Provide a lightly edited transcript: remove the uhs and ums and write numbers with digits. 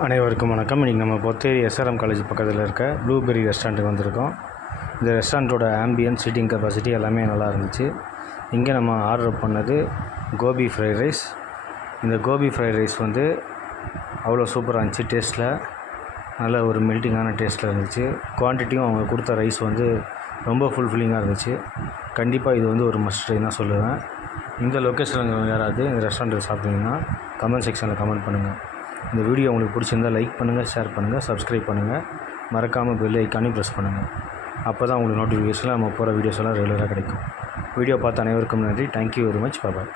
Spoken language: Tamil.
அனைவருக்கும் வணக்கம். இன்றைக்கி நம்ம பொத்தேரி எஸ்ஆர்எம் காலேஜ் பக்கத்தில் இருக்க ப்ளூபெர்ரி ரெஸ்டாரண்ட்டுக்கு வந்திருக்கோம். இந்த ரெஸ்டாரண்ட்டோட ஆம்பியன்ஸ், சீட்டிங் கெப்பாசிட்டி எல்லாமே நல்லா இருந்துச்சு. இங்கே நம்ம ஆர்டர் பண்ணது கோபி ஃப்ரைட் ரைஸ். இந்த கோபி ஃப்ரைட் ரைஸ் வந்து அவ்வளோ சூப்பராக இருந்துச்சு. டேஸ்ட்டில் நல்ல ஒரு மெல்ட்டிங்கான டேஸ்ட்டில் இருந்துச்சு. குவான்டிட்டியும் அவங்க கொடுத்த ரைஸ் வந்து ரொம்ப ஃபுல்ஃபில்லிங்காக இருந்துச்சு. கண்டிப்பாக இது வந்து ஒரு மஸ்ட் ட்ரை தான் சொல்லுவேன். இந்த லொக்கேஷனில் யாராவது இந்த ரெஸ்டாரண்ட்டில் சாப்பிட்டீங்கன்னா கமெண்ட் செக்ஷனில் கமெண்ட் பண்ணுங்கள். இந்த வீடியோ உங்களுக்கு பிடிச்சிருந்தால் லைக் பண்ணுங்கள், ஷேர் பண்ணுங்கள், சப்ஸ்கிரைப் பண்ணுங்கள். மறக்காமல் பெல் ஐக்கானையும் ப்ரெஸ் பண்ணுங்கள். அப்போ தான் உங்களுக்கு நோட்டிஃபிகேஷனில் நம்ம போகிற வீடியோஸ் எல்லாம் ரெகுலராக கிடைக்கும். வீடியோ பார்த்த அனைவருக்கும் நன்றி. Thank you very much. பாய்.